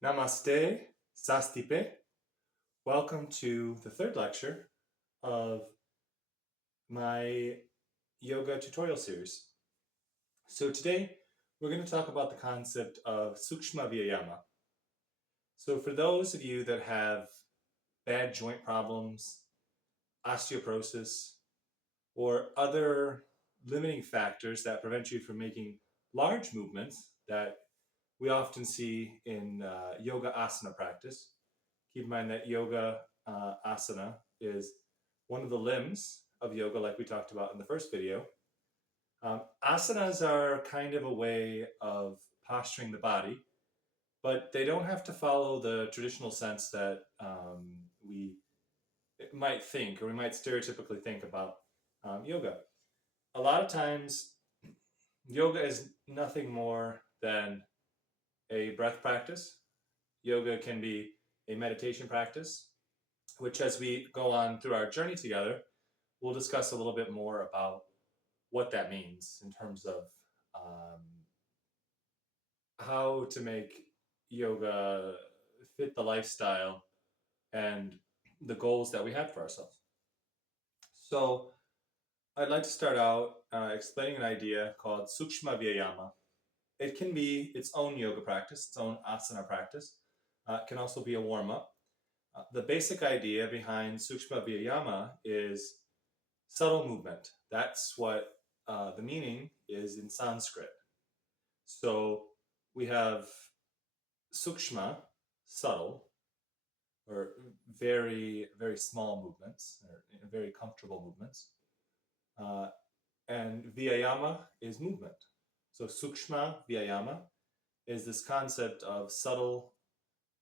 Namaste, Sastipe. Welcome to the third lecture of my yoga tutorial series. So today we're going to talk about the concept of Sukhshma Viyayama. So for those of you that have bad joint problems, osteoporosis, or other limiting factors that prevent you from making large movements that we often see in yoga asana practice. Keep in mind that yoga asana is one of the limbs of yoga, like we talked about in the first video. Asanas are kind of a way of posturing the body, but they don't have to follow the traditional sense that we might think, or we might stereotypically think about yoga. A lot of times, yoga is nothing more than a breath practice. Yoga can be a meditation practice, which as we go on through our journey together, we'll discuss a little bit more about what that means in terms of um, how to make yoga fit the lifestyle and the goals that we have for ourselves. So I'd like to start out explaining an idea called Sukhshma Viyayama. It can be its own yoga practice, its own asana practice. It can also be a warm-up. The basic idea behind Sukhshma Viyayama is subtle movement. That's what the meaning is in Sanskrit. So we have Sukshma, subtle, or very, very small movements, or very comfortable movements. Uh, and Viyayama is movement. So Sukshma Viyayama is this concept of subtle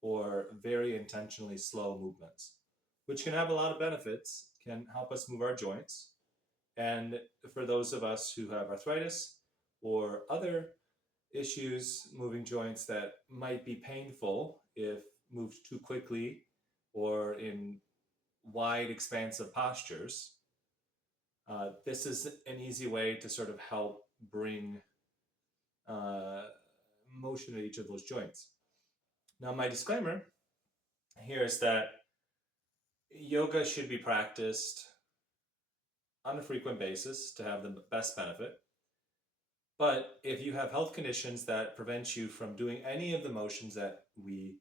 or very intentionally slow movements, which can have a lot of benefits, can help us move our joints. And for those of us who have arthritis or other issues moving joints that might be painful if moved too quickly or in wide, expansive postures, this is an easy way to sort of help bring uh, motion to each of those joints. Now, my disclaimer here is that yoga should be practiced on a frequent basis to have the best benefit. But if you have health conditions that prevent you from doing any of the motions that we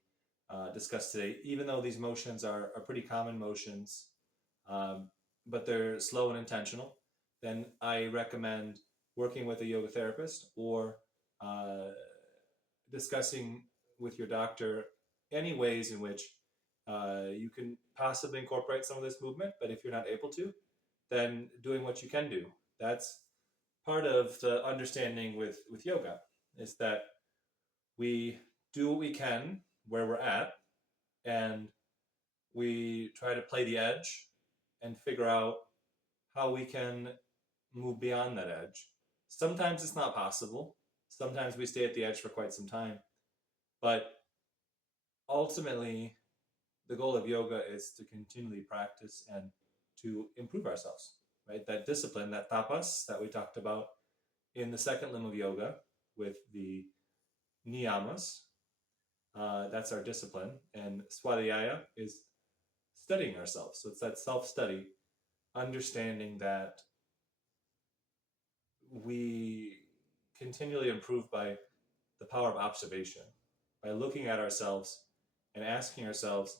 discussed today, even though these motions are pretty common motions, but they're slow and intentional, then I recommend working with a yoga therapist or uh, discussing with your doctor any ways in which you can possibly incorporate some of this movement. But if you're not able to, then doing what you can do. That's part of the understanding with yoga, is that we do what we can where we're at, and we try to play the edge and figure out how we can move beyond that edge. Sometimes it's not possible. Sometimes we stay at the edge for quite some time. But ultimately, the goal of yoga is to continually practice and to improve ourselves, right? That discipline, that tapas that we talked about in the second limb of yoga with the niyamas, that's our discipline. And swadhyaya is studying ourselves. So it's that self-study, understanding that we continually improve by the power of observation, by looking at ourselves and asking ourselves,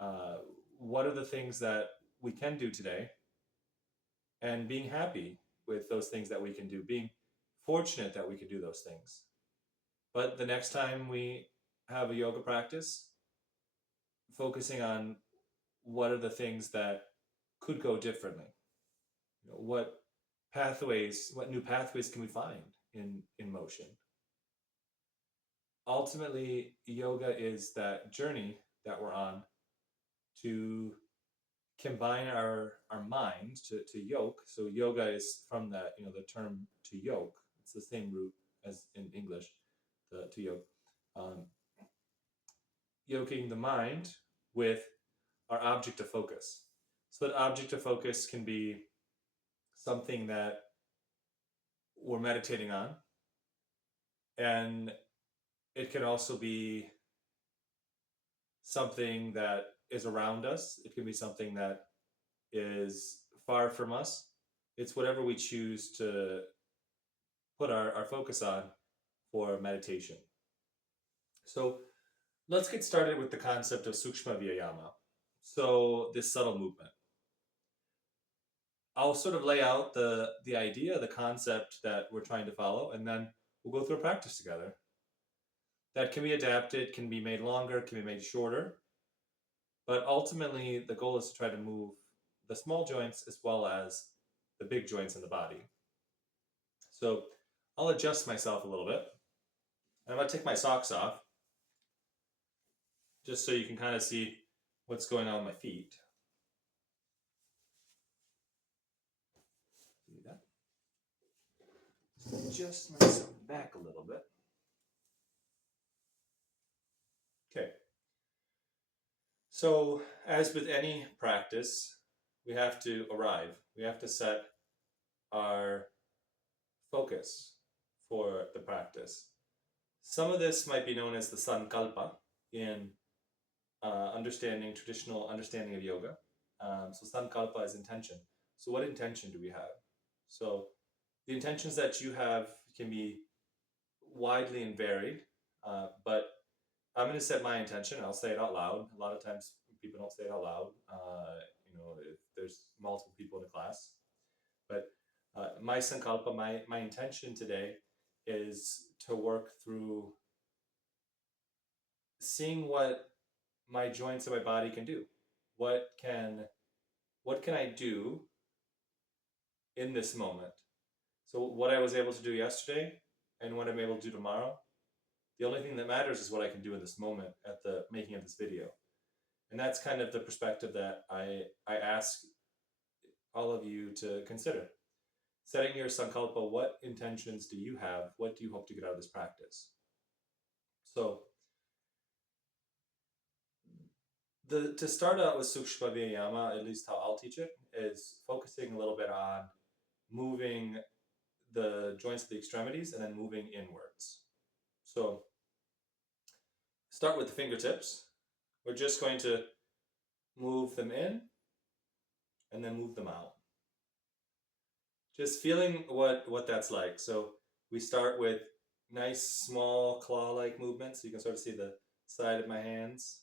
uh, what are the things that we can do today, and being happy with those things that we can do, being fortunate that we can do those things. But the next time we have a yoga practice, focusing on what are the things that could go differently. What new pathways can we find in motion? Ultimately, yoga is that journey that we're on to combine our mind to yoke. So yoga is from that, the term to yoke. It's the same root as in English, to yoke. Um, Yoking the mind with our object of focus. So that object of focus can be something that we're meditating on, and it can also be something that is around us. It can be something that is far from us. It's whatever we choose to put our focus on for meditation. So let's get started with the concept of Sukhshma Viyayama. So this subtle movement. I'll sort of lay out the idea, the concept that we're trying to follow, and then we'll go through a practice together. That can be adapted, can be made longer, can be made shorter, but ultimately the goal is to try to move the small joints as well as the big joints in the body. So I'll adjust myself a little bit. And I'm going to take my socks off just so you can kind of see what's going on with my feet. See that? Adjust myself back a little bit. Okay. So, as with any practice, we have to arrive. We have to set our focus for the practice. Some of this might be known as the sankalpa in traditional understanding of yoga. So sankalpa is intention. So what intention do we have? So the intentions that you have can be widely and varied, but I'm going to set my intention. I'll say it out loud. A lot of times people don't say it out loud. If there's multiple people in a class, but my sankalpa, my intention today is to work through seeing what my joints and my body can do. What can I do in this moment? So what I was able to do yesterday and what I'm able to do tomorrow, the only thing that matters is what I can do in this moment at the making of this video. And that's kind of the perspective that I ask all of you to consider. Setting your sankalpa, what intentions do you have? What do you hope to get out of this practice? So to start out with Sukhshma Viyayama, at least how I'll teach it, is focusing a little bit on moving the joints of the extremities and then moving inwards. So start with the fingertips. We're just going to move them in and then move them out. Just feeling what that's like. So we start with nice small claw-like movements. So you can sort of see the side of my hands.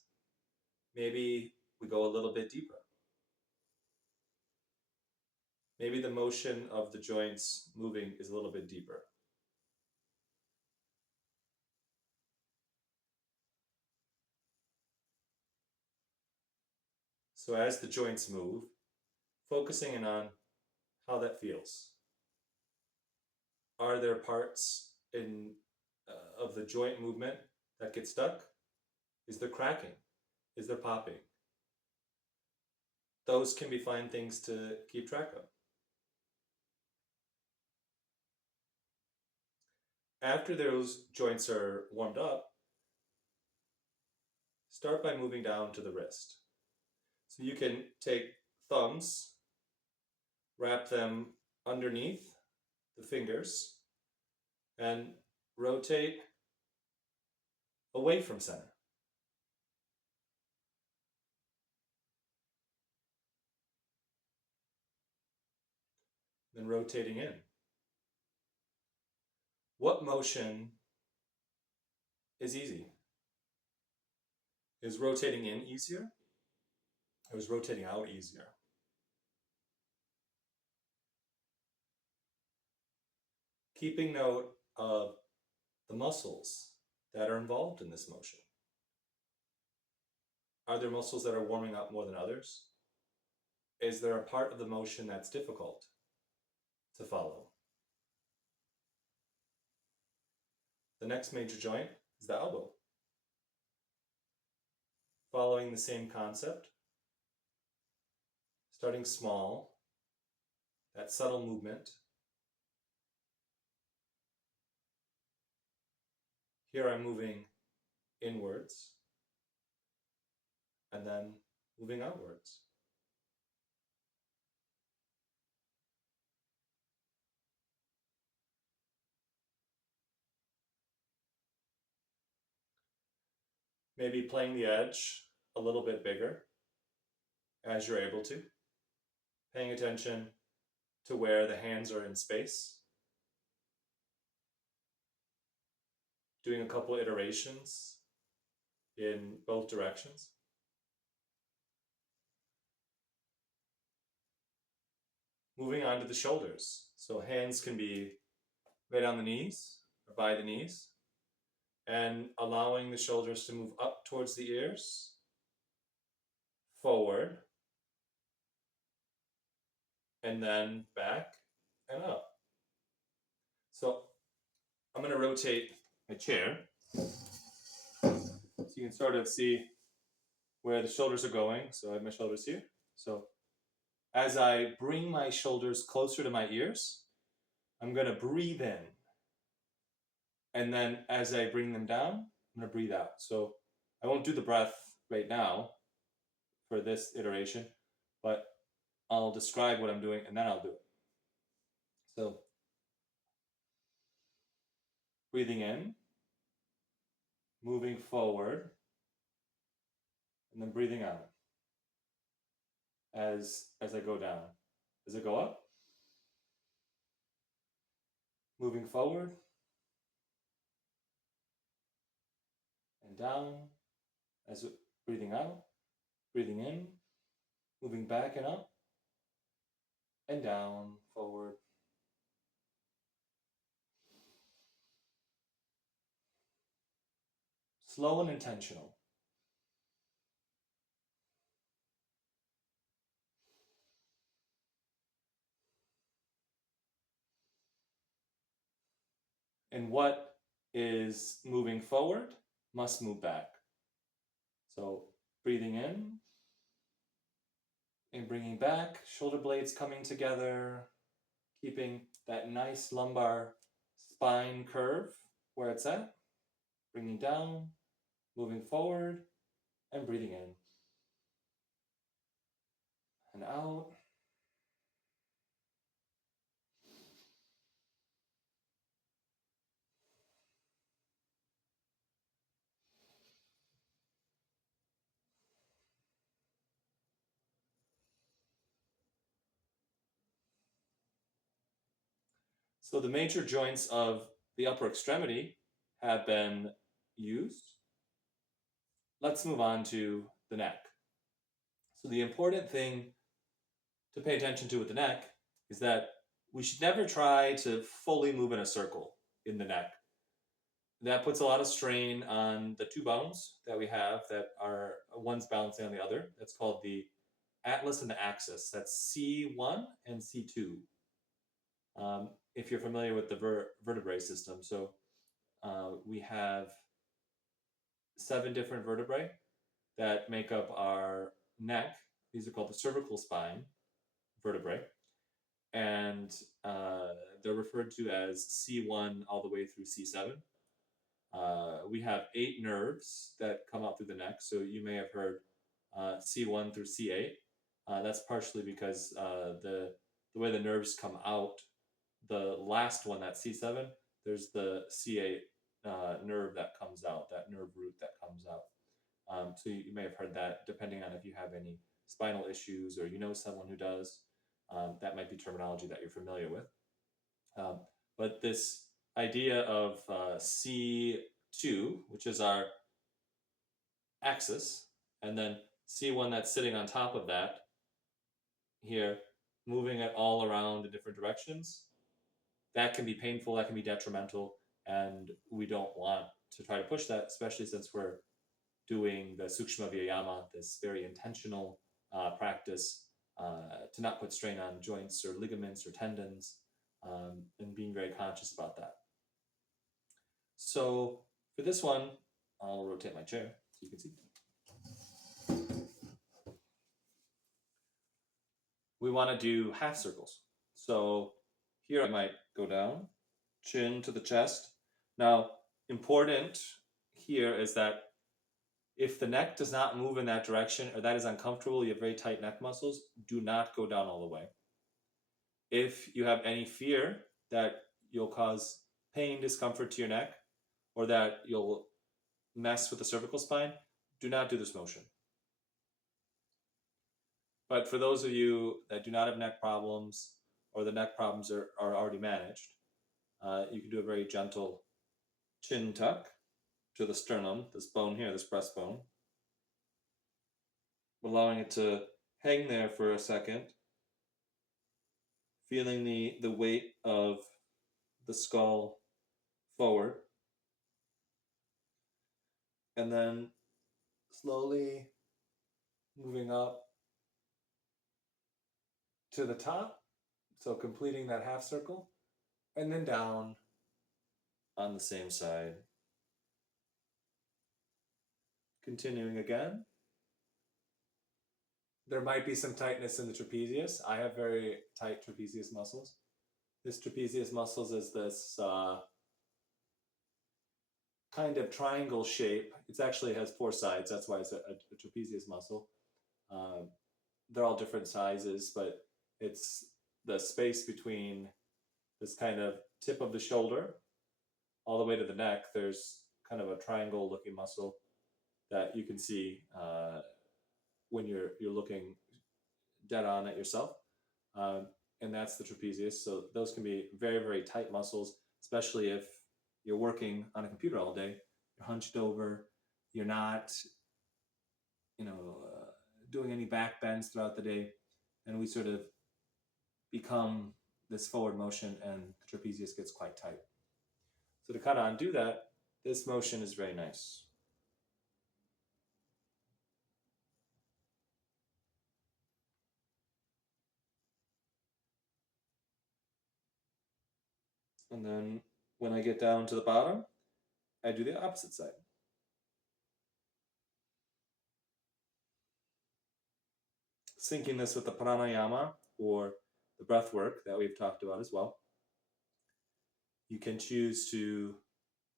Maybe we go a little bit deeper. Maybe the motion of the joints moving is a little bit deeper. So as the joints move, focusing in on how that feels. Are there parts of the joint movement that get stuck? Is there cracking? Is there popping? Those can be fine things to keep track of. After those joints are warmed up, start by moving down to the wrist. So you can take thumbs, wrap them underneath the fingers, and rotate away from center. Then rotating in. What motion is easy? Is rotating in easier? Or is rotating out easier? Keeping note of the muscles that are involved in this motion. Are there muscles that are warming up more than others? Is there a part of the motion that's difficult to follow? The next major joint is the elbow. Following the same concept, starting small, that subtle movement. Here I'm moving inwards and then moving outwards. Maybe playing the edge a little bit bigger as you're able to, paying attention to where the hands are in space, doing a couple iterations in both directions. Moving on to the shoulders. So hands can be right on the knees or by the knees, and allowing the shoulders to move up towards the ears, forward, and then back and up. So I'm going to rotate my chair so you can sort of see where the shoulders are going. So I have my shoulders here. So as I bring my shoulders closer to my ears, I'm going to breathe in. And then as I bring them down, I'm going to breathe out. So I won't do the breath right now for this iteration, but I'll describe what I'm doing and then I'll do it. So breathing in, moving forward, and then breathing out as I go down. As I go up, moving forward and down, as breathing out, breathing in, moving back and up, and down, forward. Slow and intentional. And what is moving forward must move back. So breathing in and bringing back, shoulder blades coming together, keeping that nice lumbar spine curve where it's at, bringing down, moving forward, and breathing in and out. So the major joints of the upper extremity have been used. Let's move on to the neck. So the important thing to pay attention to with the neck is that we should never try to fully move in a circle in the neck. That puts a lot of strain on the two bones that we have that are one's balancing on the other. That's called the atlas and the axis. That's C1 and C2. If you're familiar with the vertebrae system. So we have 7 different vertebrae that make up our neck. These are called the cervical spine vertebrae. And they're referred to as C1 all the way through C7. We have 8 nerves that come out through the neck. So you may have heard C1 through C8. That's partially because the way the nerves come out, the last one, that C7, there's the C8 nerve that comes out, that nerve root that comes out. So you may have heard that, depending on if you have any spinal issues or you know someone who does. That might be terminology that you're familiar with. But this idea of C2, which is our axis, and then C1 that's sitting on top of that here, moving it all around in different directions, that can be painful, that can be detrimental, and we don't want to try to push that, especially since we're doing the Sukhshma Viyayama, this very intentional practice to not put strain on joints or ligaments or tendons, and being very conscious about that. So for this one, I'll rotate my chair so you can see. We want to do half circles. So here I might go down, chin to the chest. Now, important here is that if the neck does not move in that direction or that is uncomfortable, you have very tight neck muscles, do not go down all the way. If you have any fear that you'll cause pain, discomfort to your neck, or that you'll mess with the cervical spine, do not do this motion. But for those of you that do not have neck problems, or the neck problems are already managed, you can do a very gentle chin tuck to the sternum, this bone here, this breastbone, allowing it to hang there for a second, feeling the weight of the skull forward, and then slowly moving up to the top, so completing that half circle, and then down on the same side. Continuing again. There might be some tightness in the trapezius. I have very tight trapezius muscles. This trapezius muscles is this kind of triangle shape. It actually has 4 sides. That's why it's a trapezius muscle. They're all different sizes, but it's the space between this kind of tip of the shoulder all the way to the neck. There's kind of a triangle looking muscle that you can see when you're looking dead on at yourself. And that's the trapezius. So those can be very, very tight muscles, especially if you're working on a computer all day. You're hunched over. You're not, doing any back bends throughout the day. And we sort of become this forward motion, and the trapezius gets quite tight. So to kind of undo that, this motion is very nice. And then when I get down to the bottom, I do the opposite side. Syncing this with the pranayama, or the breath work that we've talked about as well. You can choose to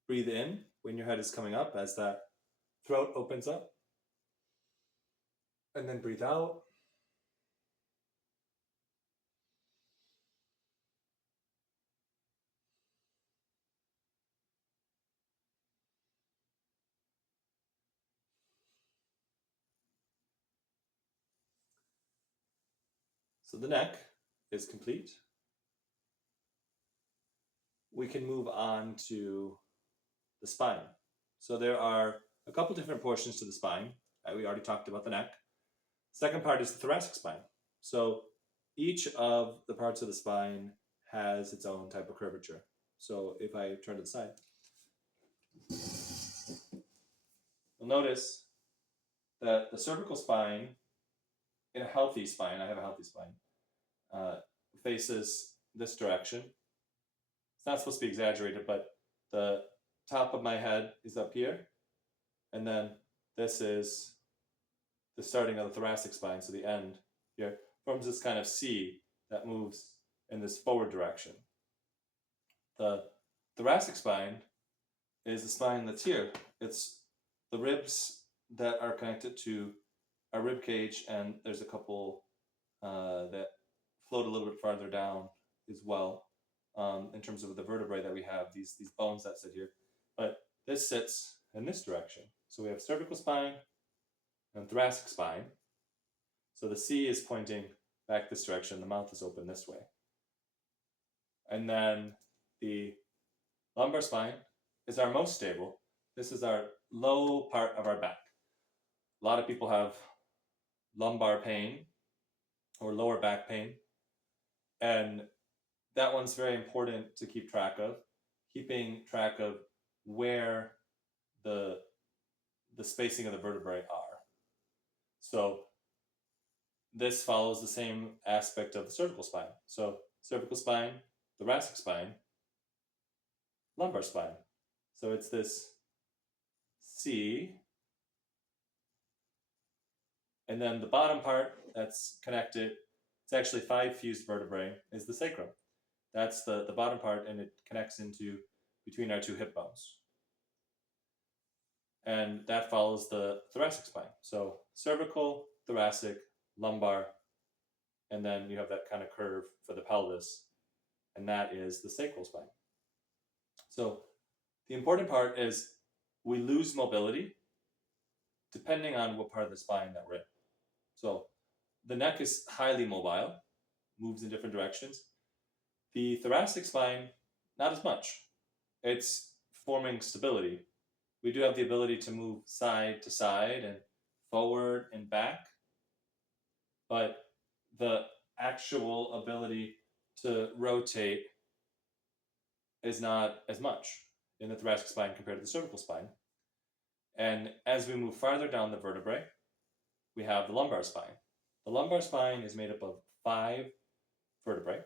breathe in when your head is coming up as that throat opens up, and then breathe out. So the neck is complete. We can move on to the spine. So there are a couple different portions to the spine. We already talked about the neck. Second part is the thoracic spine. So each of the parts of the spine has its own type of curvature. So if I turn to the side, you'll notice that the cervical spine, in a healthy spine, I have a healthy spine, faces this direction. It's not supposed to be exaggerated, but the top of my head is up here, and then this is the starting of the thoracic spine, so the end here forms this kind of C that moves in this forward direction. The thoracic spine is the spine that's here. It's the ribs that are connected to our rib cage, and there's a couple that float a little bit farther down as well, in terms of the vertebrae that we have, these bones that sit here. But this sits in this direction. So we have cervical spine and thoracic spine. So the C is pointing back this direction, the mouth is open this way. And then the lumbar spine is our most stable. This is our low part of our back. A lot of people have lumbar pain or lower back pain, and that one's very important to keep track of, keeping track of where the spacing of the vertebrae are. So this follows the same aspect of the cervical spine. So cervical spine, thoracic spine, lumbar spine. So it's this C, and then the bottom part that's connected, it's actually 5 fused vertebrae, is the sacrum. That's the bottom part, and it connects into between our 2 hip bones. And that follows the thoracic spine. So cervical, thoracic, lumbar, and then you have that kind of curve for the pelvis, and that is the sacral spine. So the important part is we lose mobility depending on what part of the spine that we're in. So the neck is highly mobile, moves in different directions. The thoracic spine, not as much. It's forming stability. We do have the ability to move side to side and forward and back, but the actual ability to rotate is not as much in the thoracic spine compared to the cervical spine. And as we move farther down the vertebrae, we have the lumbar spine. The lumbar spine is made up of 5 vertebrae,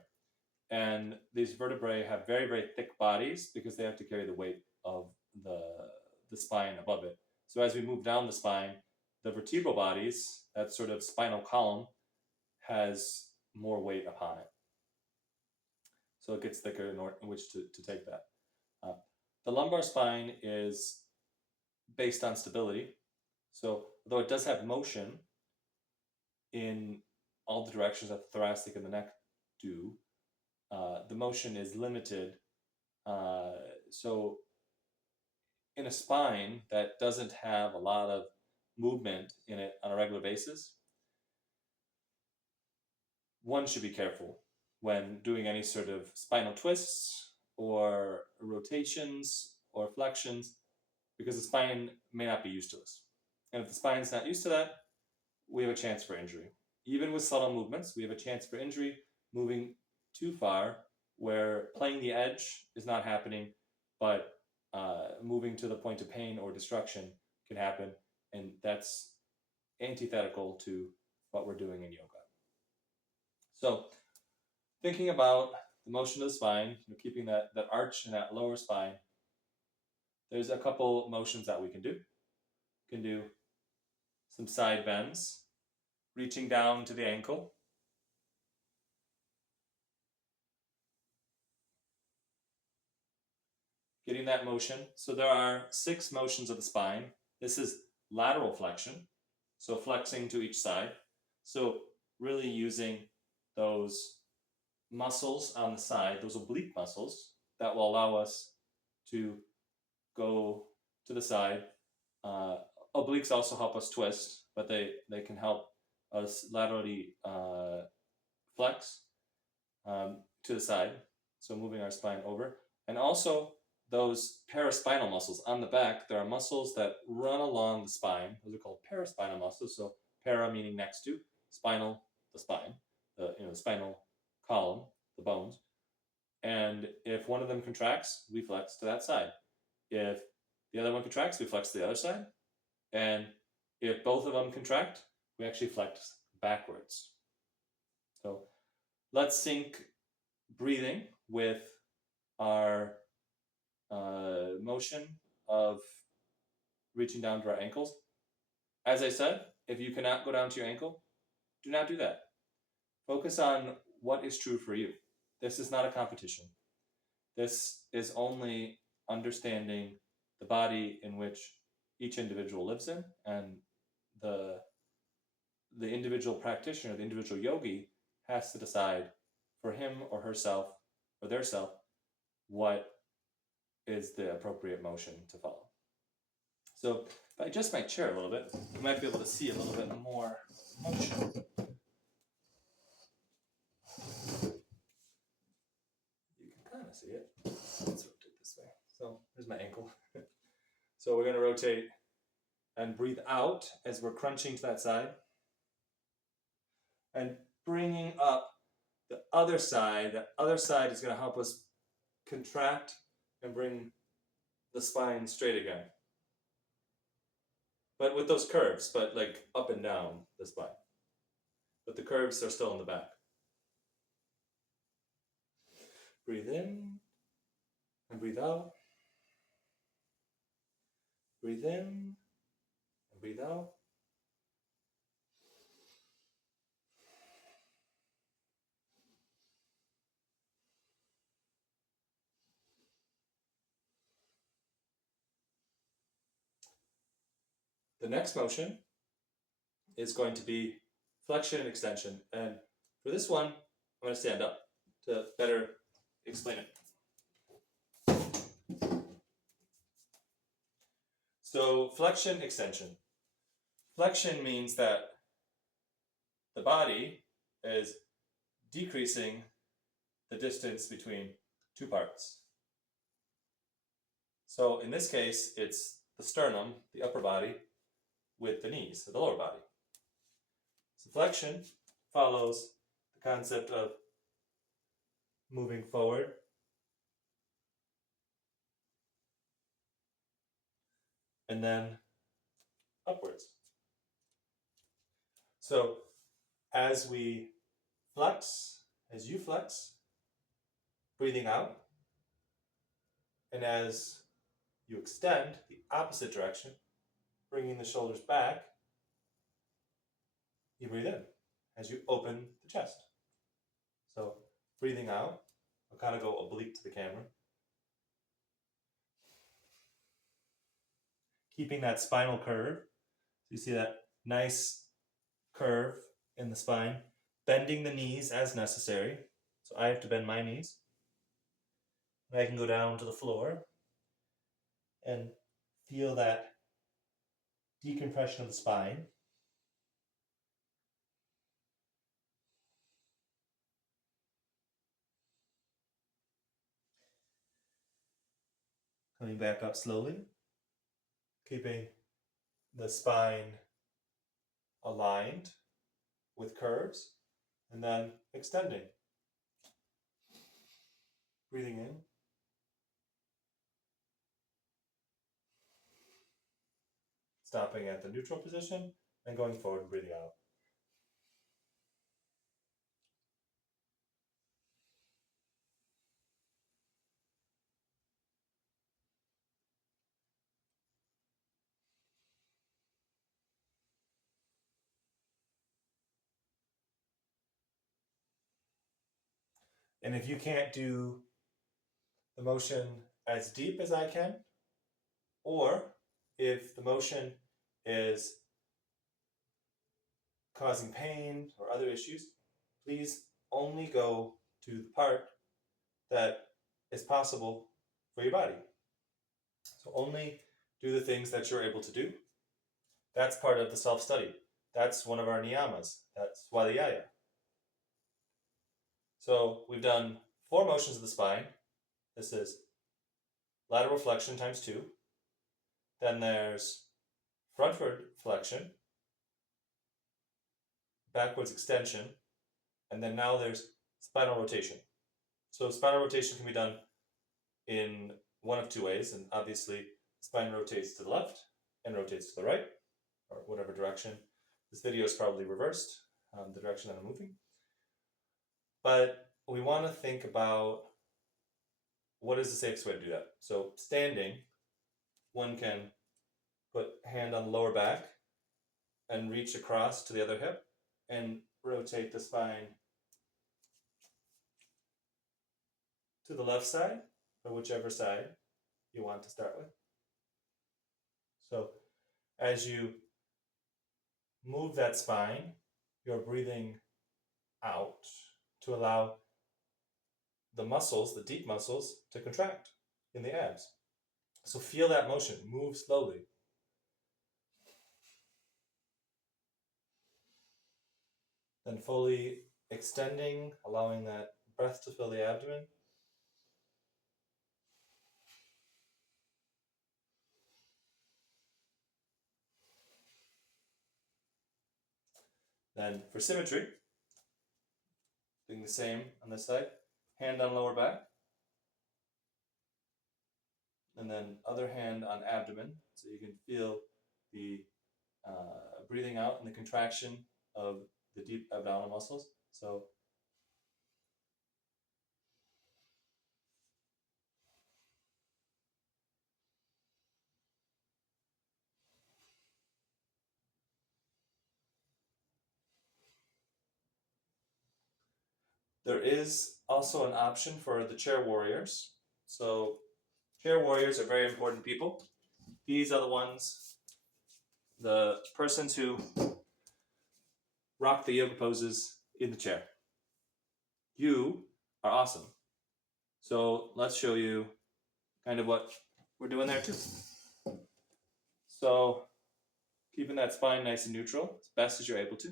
and these vertebrae have very, very thick bodies because they have to carry the weight of the spine above it. So as we move down the spine, the vertebral bodies, that sort of spinal column, has more weight upon it. So it gets thicker in which to take that. The lumbar spine is based on stability. So although it does have motion in all the directions that the thoracic and the neck do, the motion is limited. So in a spine that doesn't have a lot of movement in it on a regular basis, one should be careful when doing any sort of spinal twists or rotations or flexions, because the spine may not be used to this. And if the spine is not used to that, we have a chance for injury. Even with subtle movements, we have a chance for injury moving too far, where playing the edge is not happening, but moving to the point of pain or destruction can happen, and that's antithetical to what we're doing in yoga. So thinking about the motion of the spine, keeping that arch in that lower spine, there's a couple motions that we can do. We can do some side bends, reaching down to the ankle. Getting that motion. So there are 6 motions of the spine. This is lateral flexion, so flexing to each side. So really using those muscles on the side, those oblique muscles, that will allow us to go to the side. Obliques also help us twist, but they can help us laterally flex to the side, so moving our spine over. And also those paraspinal muscles on the back, there are muscles that run along the spine. Those are called paraspinal muscles. So para meaning next to, spinal, the spine, the spinal column, the bones. And if one of them contracts, we flex to that side. If the other one contracts, we flex to the other side. And if both of them contract, we actually flex backwards. So let's sync breathing with our motion of reaching down to our ankles. As I said, if you cannot go down to your ankle, do not do that. Focus on what is true for you. This is not a competition. This is only understanding the body in which each individual lives in, and the individual practitioner, the individual yogi, has to decide for him or herself or their self what is the appropriate motion to follow. So if I adjust my chair a little bit, you might be able to see a little bit more motion. You can kind of see it. Let's rotate this way. So here's my ankle. So we're going to rotate and breathe out as we're crunching to that side. And bringing up the other side. The other side is going to help us contract and bring the spine straight again. But with those curves, but like up and down the spine. But the curves are still in the back. Breathe in and breathe out. Breathe in and breathe out. The next motion is going to be flexion and extension. And for this one, I'm going to stand up to better explain it. So flexion, extension. Flexion means that the body is decreasing the distance between two parts. So in this case, it's the sternum, the upper body, with the knees, the lower body. So flexion follows the concept of moving forward and then upwards. So as we flex, as you flex, breathing out, and as you extend the opposite direction, bringing the shoulders back, you breathe in as you open the chest. So breathing out, I'll kind of go oblique to the camera. Keeping that spinal curve. So you see that nice curve in the spine. Bending the knees as necessary. So I have to bend my knees. And I can go down to the floor and feel that decompression of the spine. Coming back up slowly, keeping the spine aligned with curves, and then extending. Breathing in. Stopping at the neutral position, and going forward and breathing out. And if you can't do the motion as deep as I can, or if the motion is causing pain or other issues, please only go to the part that is possible for your body. So only do the things that you're able to do. That's part of the self-study. That's one of our niyamas. That's Swadhyaya. So we've done 4 motions of the spine. This is lateral flexion times 2. Then there's frontward flexion, backwards extension, and then now there's spinal rotation. So spinal rotation can be done in one of 2 ways, and obviously the spine rotates to the left and rotates to the right, or whatever direction. This video is probably reversed, the direction that I'm moving. But we want to think about what is the safest way to do that. So standing, one can put hand on the lower back and reach across to the other hip and rotate the spine to the left side, or whichever side you want to start with. So as you move that spine, you're breathing out to allow the muscles, the deep muscles, to contract in the abs. So feel that motion, move slowly. Then fully extending, allowing that breath to fill the abdomen. Then for symmetry, doing the same on this side, hand on lower back, and then other hand on abdomen, so you can feel the breathing out and the contraction of the deep abdominal muscles. So there is also an option for the chair warriors. So chair warriors are very important people. These are the ones, the persons who rock the yoga poses in the chair. You are awesome. So let's show you kind of what we're doing there too. So keeping that spine nice and neutral as best as you're able to.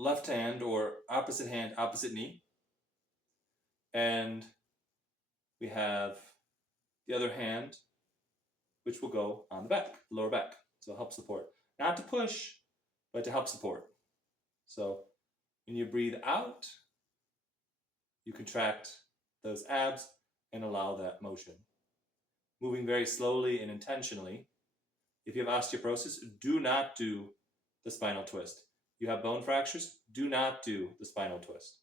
left hand or opposite hand, opposite knee. And we have the other hand, which will go on the back, lower back. So help support. Not to push, but to help support. So when you breathe out, you contract those abs and allow that motion. Moving very slowly and intentionally. If you have osteoporosis, do not do the spinal twist. You have bone fractures, do not do the spinal twist.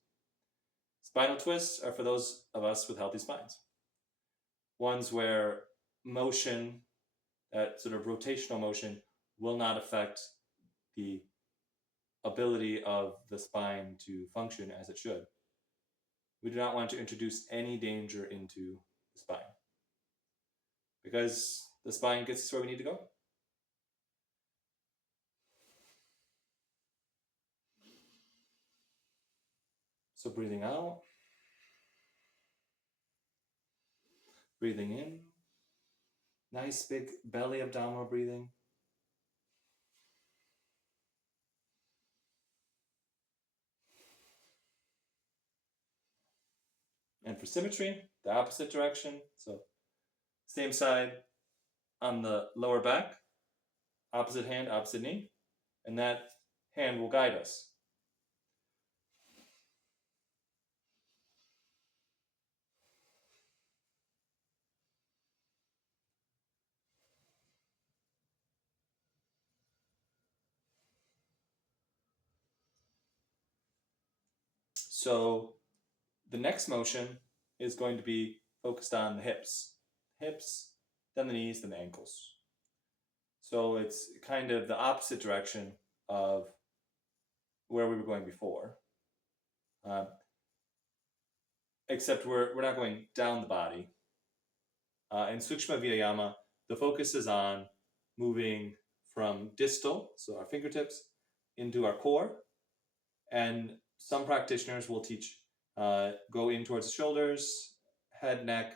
Spinal twists are for those of us with healthy spines. Ones where motion, that sort of rotational motion, will not affect the ability of the spine to function as it should. We do not want to introduce any danger into the spine because the spine gets us where we need to go. So breathing out, breathing in, nice big belly abdominal breathing. And for symmetry, the opposite direction. So same side on the lower back, opposite hand, opposite knee, and that hand will guide us. So the next motion is going to be focused on the hips. Hips, then the knees, then the ankles. So it's kind of the opposite direction of where we were going before. Except we're not going down the body. In Sukhshma Viyayama, the focus is on moving from distal, so our fingertips, into our core. And some practitioners will teach go in towards the shoulders, head, neck,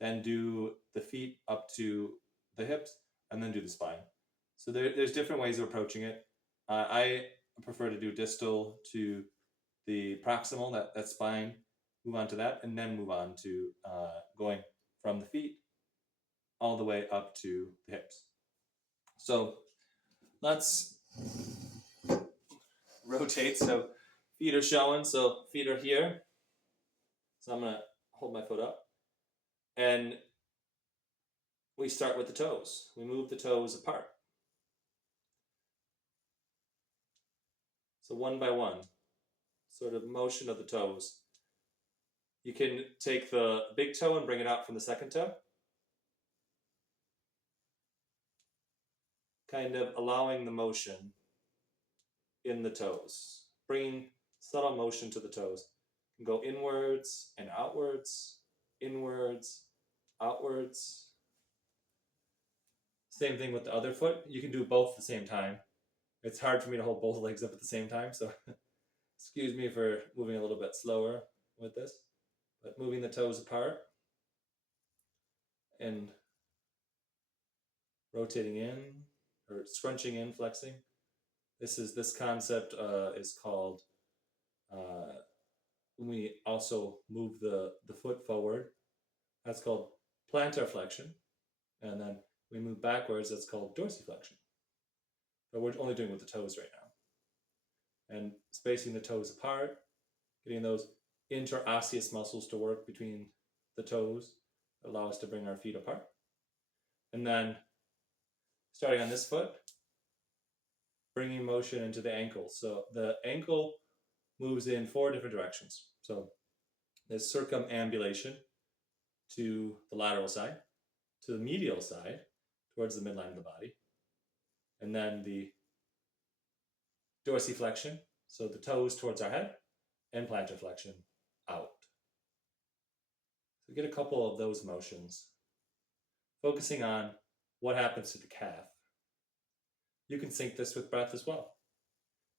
then do the feet up to the hips, and then do the spine. So there's different ways of approaching it. I prefer to do distal to the proximal, that spine, move on to that, and then move on to going from the feet all the way up to the hips. So let's rotate. So feet are showing, so feet are here. So I'm gonna hold my foot up. And we start with the toes. We move the toes apart. So one by one, sort of motion of the toes. You can take the big toe and bring it out from the second toe. Kind of allowing the motion in the toes. Bringing subtle motion to the toes. You can go inwards and outwards, inwards, outwards. Same thing with the other foot. You can do both at the same time. It's hard for me to hold both legs up at the same time, so excuse me for moving a little bit slower with this. But moving the toes apart and rotating in or scrunching in, flexing. This concept is called when we also move the foot forward. That's called plantar flexion, and then we move backwards. That's called dorsiflexion. But we're only doing with the toes right now, and spacing the toes apart, getting those interosseous muscles to work between the toes, allow us to bring our feet apart. And then starting on this foot, bringing motion into the ankle. So the ankle moves in 4 different directions. So there's circumambulation to the lateral side, to the medial side, towards the midline of the body, and then the dorsiflexion, so the toes towards our head, and plantar flexion out. So get a couple of those motions, focusing on what happens to the calf. You can sync this with breath as well.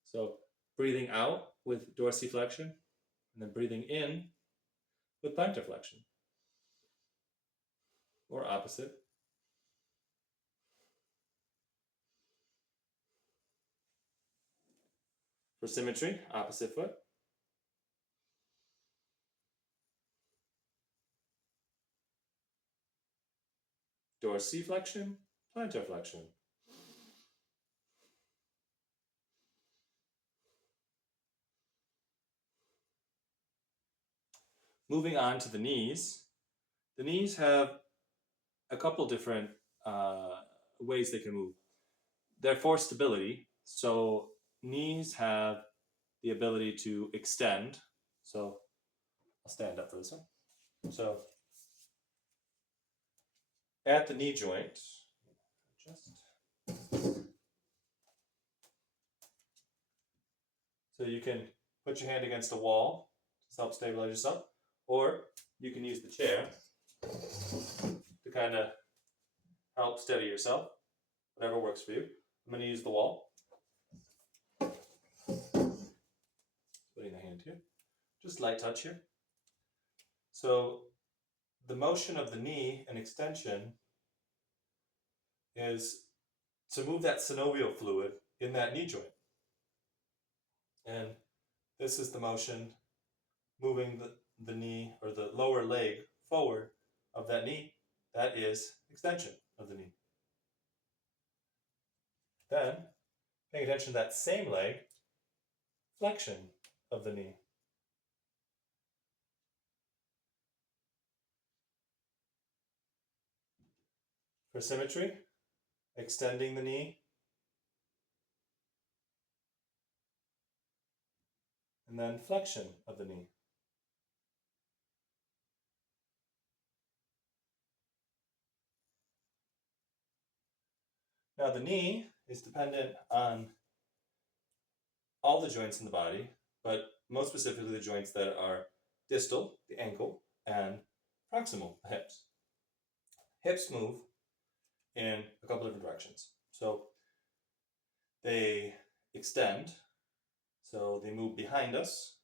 So breathing out with dorsiflexion, and then breathing in with plantar flexion, or opposite. For symmetry, opposite foot. Dorsiflexion, plantar flexion. Moving on to the knees. The knees have a couple different ways they can move. They're for stability, so knees have the ability to extend. So I'll stand up for this one. So at the knee joint, so you can put your hand against a wall to help stabilize yourself, or you can use the chair to kind of help steady yourself, whatever works for you. I'm going to use the wall. Putting the hand here. Just light touch here. So the motion of the knee and extension is to move that synovial fluid in that knee joint. And this is the motion moving the knee or the lower leg forward of that knee. That is extension of the knee. Then, paying attention to that same leg, flexion of the knee. For symmetry, extending the knee, and then flexion of the knee. Now the knee is dependent on all the joints in the body, but most specifically the joints that are distal, the ankle, and proximal, the hips. Hips move in a couple different directions. So they extend, so they move behind us.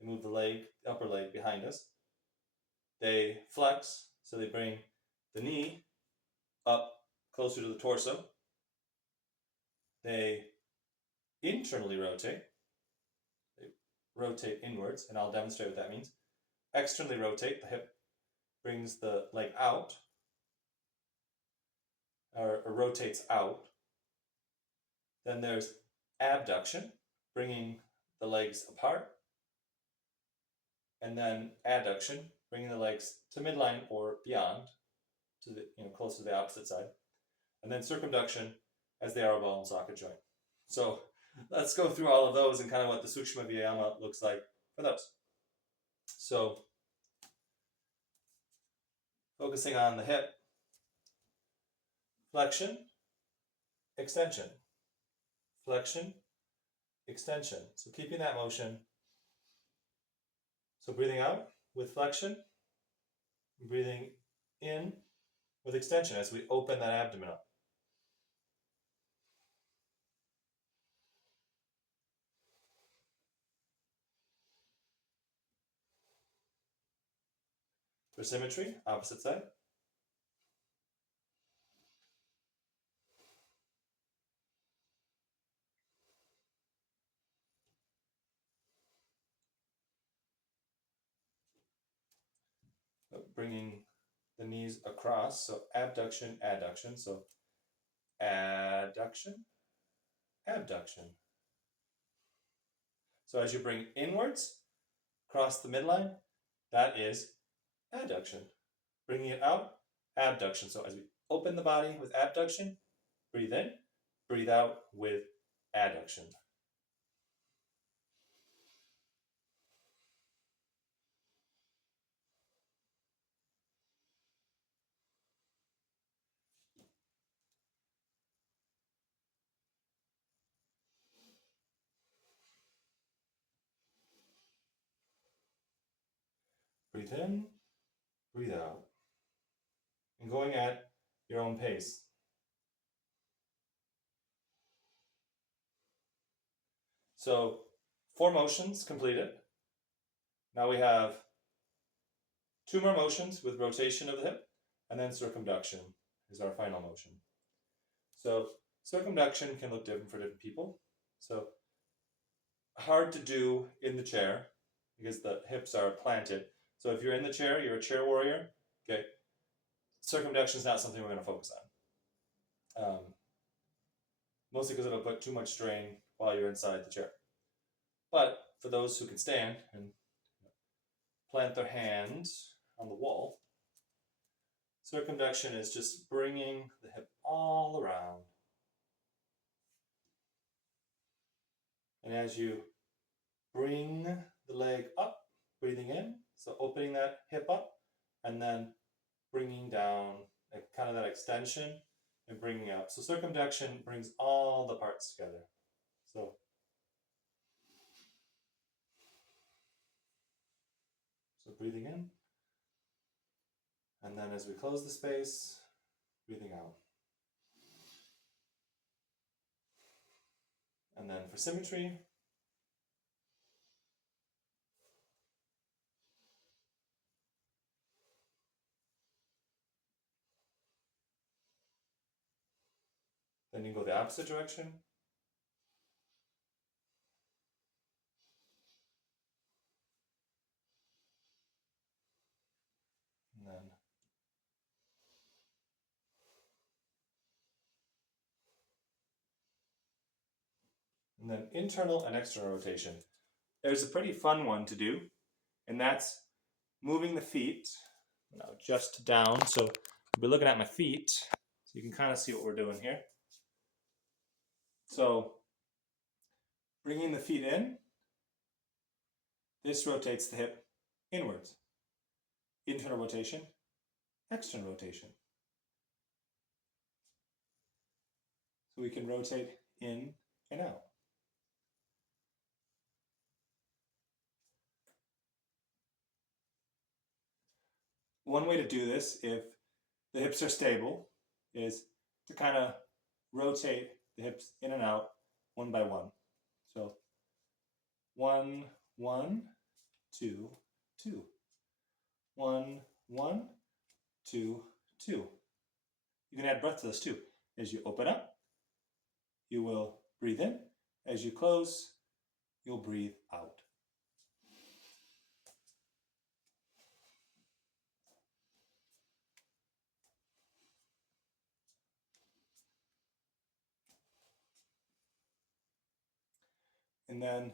They move the leg, the upper leg behind us. They flex, so they bring the knee up closer to the torso. They internally rotate. They rotate inwards, and I'll demonstrate what that means. Externally rotate, the hip brings the leg out, or rotates out. Then there's abduction, bringing the legs apart. And then adduction, bringing the legs to midline or beyond, to the close to the opposite side. And then circumduction as the arrow ball and socket joint. So let's go through all of those and kind of what the Sukhshma Viyayama looks like for those. So focusing on the hip, flexion, extension, flexion, extension. So keeping that motion. So breathing out with flexion, breathing in with extension as we open that abdomen up. For symmetry, opposite side. Bringing the knees across, so abduction, adduction. So adduction, abduction. So as you bring inwards, across the midline, that is adduction. Bringing it out, abduction. So as we open the body with abduction, breathe in, breathe out with adduction. Breathe in, breathe out. And going at your own pace. So 4 motions completed. Now we have 2 more motions with rotation of the hip, and then circumduction is our final motion. So circumduction can look different for different people. So hard to do in the chair because the hips are planted. So if you're in the chair, you're a chair warrior, okay, circumduction is not something we're going to focus on. Mostly because it'll put too much strain while you're inside the chair. But for those who can stand and plant their hands on the wall, circumduction is just bringing the hip all around. And as you bring the leg up, breathing in, so opening that hip up, and then bringing down, like kind of that extension, and bringing out. So circumduction brings all the parts together. So breathing in, and then as we close the space, breathing out. And then for symmetry, then you go the opposite direction. And then internal and external rotation. There's a pretty fun one to do, and that's moving the feet. Now just down, so I'll be looking at my feet, so you can kind of see what we're doing here. So bringing the feet in, this rotates the hip inwards. Internal rotation, external rotation. So we can rotate in and out. One way to do this, if the hips are stable, is to kind of rotate the hips in and out one by one. So 1, 1, 2, 2. 1, 1, 2, 2. You can add breath to this too. As you open up, you will breathe in. As you close, you'll breathe out. And then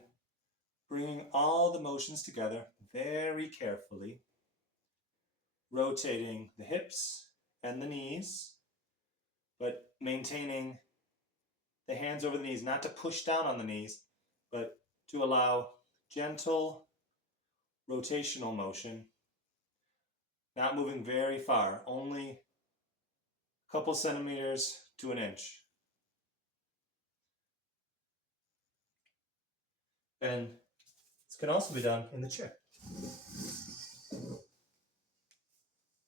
bringing all the motions together very carefully, rotating the hips and the knees, but maintaining the hands over the knees, not to push down on the knees, but to allow gentle rotational motion, not moving very far, only a couple centimeters to an inch. And this can also be done in the chair.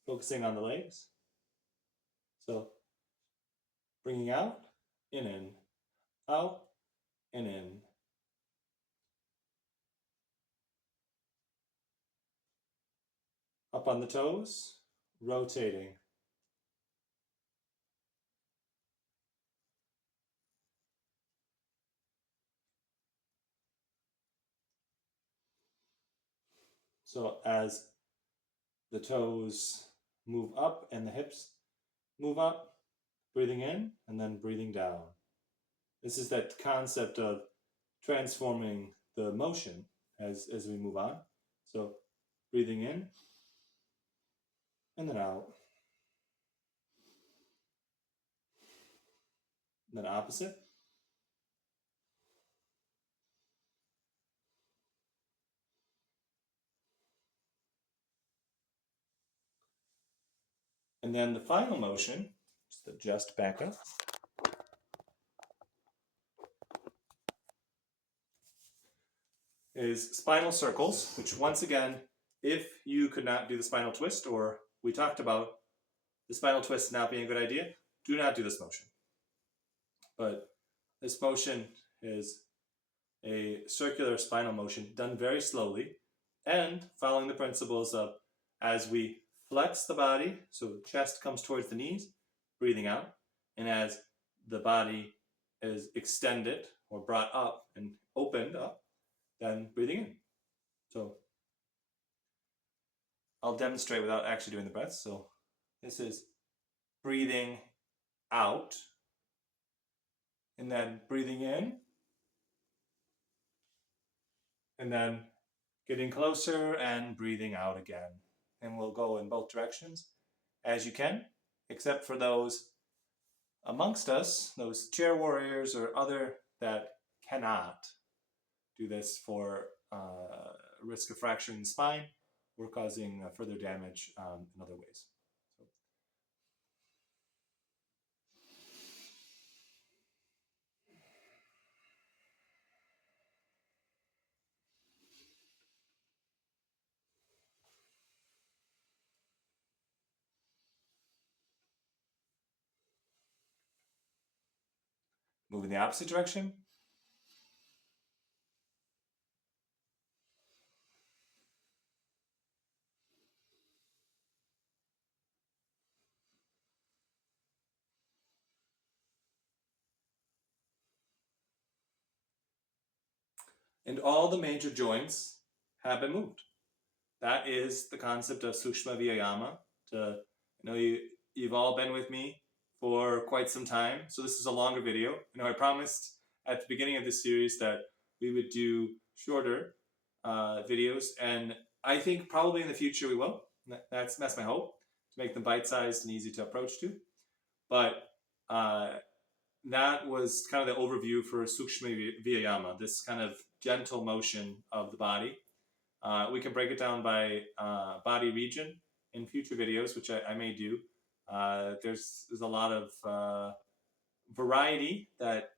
Focusing on the legs. So bringing out, in, out, and in. Up on the toes, rotating. So as the toes move up and the hips move up, breathing in and then breathing down. This is that concept of transforming the motion as we move on. So breathing in and then out. And then opposite. And then the final motion, just adjust back up. Is spinal circles, which once again, if you could not do the spinal twist, or we talked about the spinal twist not being a good idea, do not do this motion. But this motion is a circular spinal motion done very slowly and following the principles of as we flex the body, so the chest comes towards the knees, breathing out, and as the body is extended or brought up and opened up, then breathing in. So I'll demonstrate without actually doing the breaths. So this is breathing out, and then breathing in, and then getting closer and breathing out again. And we'll go in both directions as you can, except for those amongst us, those chair warriors or other that cannot do this for risk of fracturing the spine or causing further damage in other ways. So. Move in the opposite direction. And all the major joints have been moved. That is the concept of Sukhshma Viyayama. You've all been with me for quite some time, so this is a longer video. I promised at the beginning of this series that we would do shorter videos, and I think probably in the future we will. That's my hope, to make them bite-sized and easy to approach to. But that was kind of the overview for Sukhshma Viyayama, this kind of gentle motion of the body. We can break it down by body region in future videos, which I may do. There's a lot of variety that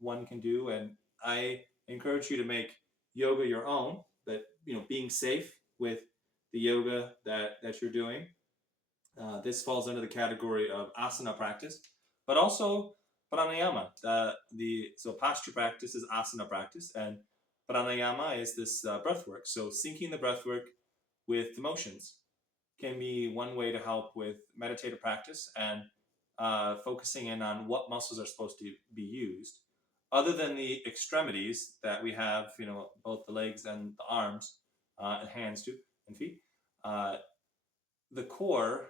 one can do, and I encourage you to make yoga your own. But being safe with the yoga that you're doing. This falls under the category of asana practice, but also pranayama. So posture practice is asana practice, and pranayama is this breath work. So syncing the breath work with the motions can be one way to help with meditative practice and focusing in on what muscles are supposed to be used. Other than the extremities that we have, both the legs and the arms and hands too, and feet, the core,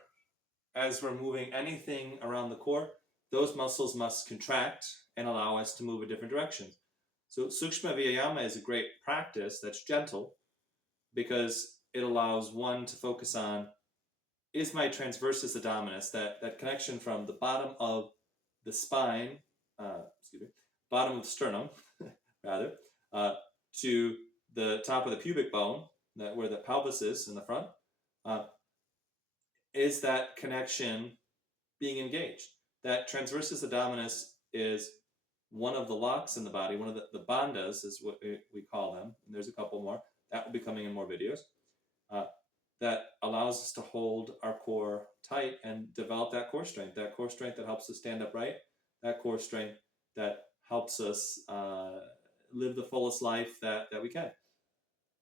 as we're moving anything around the core, those muscles must contract and allow us to move in different directions. So Sukhshma Viyayama is a great practice that's gentle because it allows one to focus on, is my transversus abdominis, that connection from the bottom of the spine, bottom of the sternum, rather, to the top of the pubic bone, where the pelvis is in the front, is that connection being engaged? That transversus abdominis is one of the locks in the body, one of the bandhas is what we call them, and there's a couple more. That will be coming in more videos. That allows us to hold our core tight and develop that core strength that helps us stand upright, that core strength that helps us live the fullest life that we can.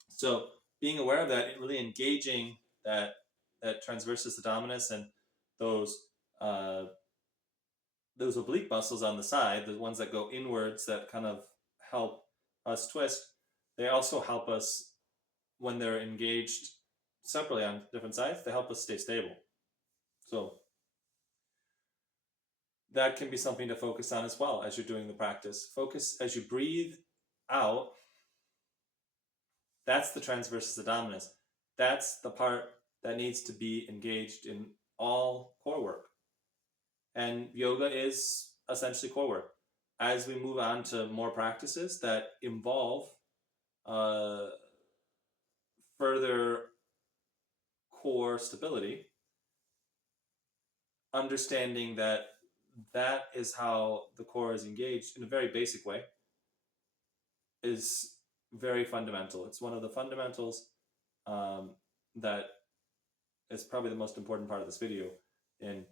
So being aware of that, really engaging that transversus abdominis and those oblique muscles on the side, the ones that go inwards that kind of help us twist, they also help us when they're engaged separately on different sides, they help us stay stable. So that can be something to focus on as well as you're doing the practice. Focus as you breathe out. That's the transversus abdominis. That's the part that needs to be engaged in all core work. And yoga is essentially core work. As we move on to more practices that involve further core stability, understanding that is how the core is engaged in a very basic way is very fundamental. It's one of the fundamentals that is probably the most important part of this video in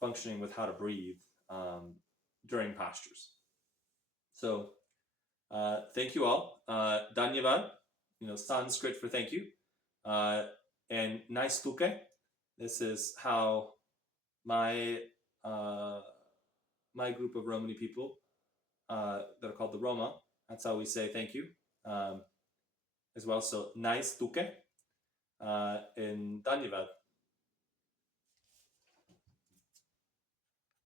functioning with how to breathe during postures. So thank you all. Dhanyavad, Sanskrit for thank you. And naistuke. This is how my group of Romani people that are called the Roma, that's how we say thank you. as well. So nice tuke in Danival.